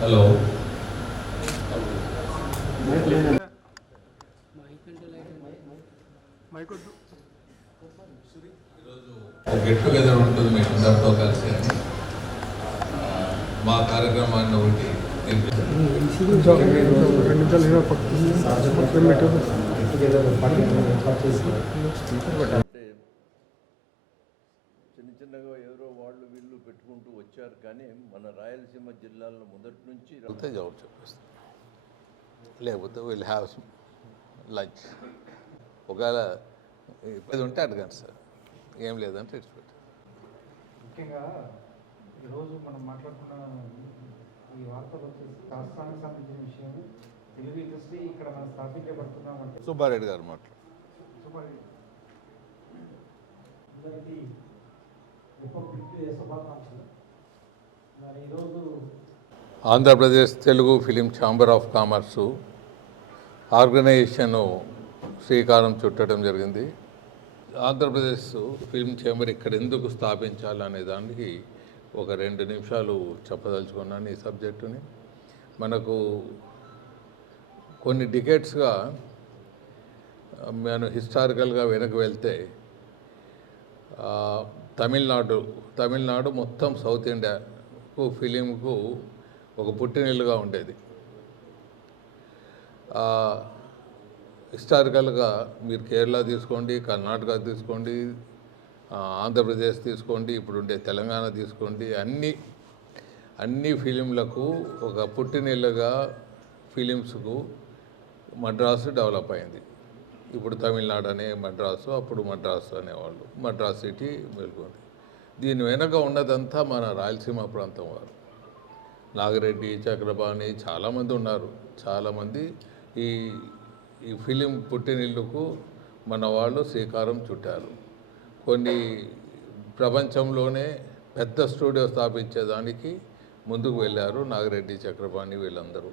Hello. ఒక get together ఉంటుంది మీ అందరితో కలిసి మా కార్యక్రమాన్ని ఒకటి నిర్వహించాం. చిన్న చిన్నగా ఎవరో వాళ్ళు వీళ్ళు పెట్టుకుంటూ వచ్చారు. కానీ మన రాయలసీమ జిల్లాలో మొదటి నుంచి జవాబు చెప్పేస్తాం లేకపోతే విల్ హ్యావ్ లంచ్ ఒకవేళ ఇబ్బంది ఉంటే అడగండి సార్. ఏం లేదంటే ఇట్స్ పెట్టు ముఖ్యంగా ఈరోజు మనం మాట్లాడుకున్న ఈ వార్తలు వచ్చేసి రాష్ట్రానికి సంబంధించిన విషయం తెలుగు ఇండస్ట్రీ ఇక్కడ మనం స్థాపించబడుతున్నామంటే సుబ్బారెడ్డి గారు మాట్లాడు. అందరికీ రిపబ్లిక్ శుభాకాంక్షలు మరి ఈరోజు Andhra Pradesh Telugu film chamber of commerce organisation శ్రీకారం చుట్టడం జరిగింది. ఆంధ్రప్రదేశ్ ఫిల్మ్ ఛాంబర్ ఇక్కడ ఎందుకు స్థాపించాలనే దానికి ఒక రెండు నిమిషాలు చెప్పదలుచుకున్నాను ఈ సబ్జెక్టుని. మనకు కొన్ని డికెట్స్గా నేను హిస్టారికల్గా వెనక్కి వెళ్తే తమిళనాడు తమిళనాడు మొత్తం సౌత్ ఇండియాకు ఫిలింకు ఒక పుట్టినిల్లుగా ఉండేది. హిస్టారికల్గా మీరు కేరళ తీసుకోండి కర్ణాటక తీసుకోండి ఆంధ్రప్రదేశ్ తీసుకోండి ఇప్పుడుండే తెలంగాణ తీసుకోండి అన్ని అన్ని ఫిలింలకు ఒక పుట్టినిల్లుగా ఫిలిమ్స్కు మద్రాసు డెవలప్ అయింది. ఇప్పుడు తమిళనాడు అనే మద్రాసు అప్పుడు మద్రాసు అనేవాళ్ళు. మద్రాస్ సిటీ వెలుగుంది దీని వెనక ఉన్నదంతా మన రాయలసీమ ప్రాంతం వారు. నాగిరెడ్డి చక్రపాణి చాలామంది ఉన్నారు. చాలామంది ఈ ఈ ఫిలిం పుట్టినిల్లుకు మన వాళ్ళు శ్రీకారం చుట్టారు. కొన్ని ప్రపంచంలోనే పెద్ద స్టూడియో స్థాపించేదానికి ముందుకు వెళ్ళారు నాగిరెడ్డి చక్రపాణి వీళ్ళందరూ.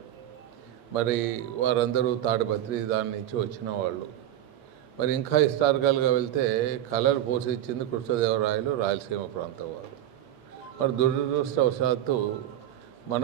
మరి వారందరూ తాడిపత్రి దాని నుంచి వచ్చిన వాళ్ళు. మరి ఇంకా హిస్టారికల్గా వెళ్తే కలర్ పోషించింది కృష్ణదేవరాయలు రాయలసీమ ప్రాంతం వారు మరి దురదృష్టవశాత్తు మనం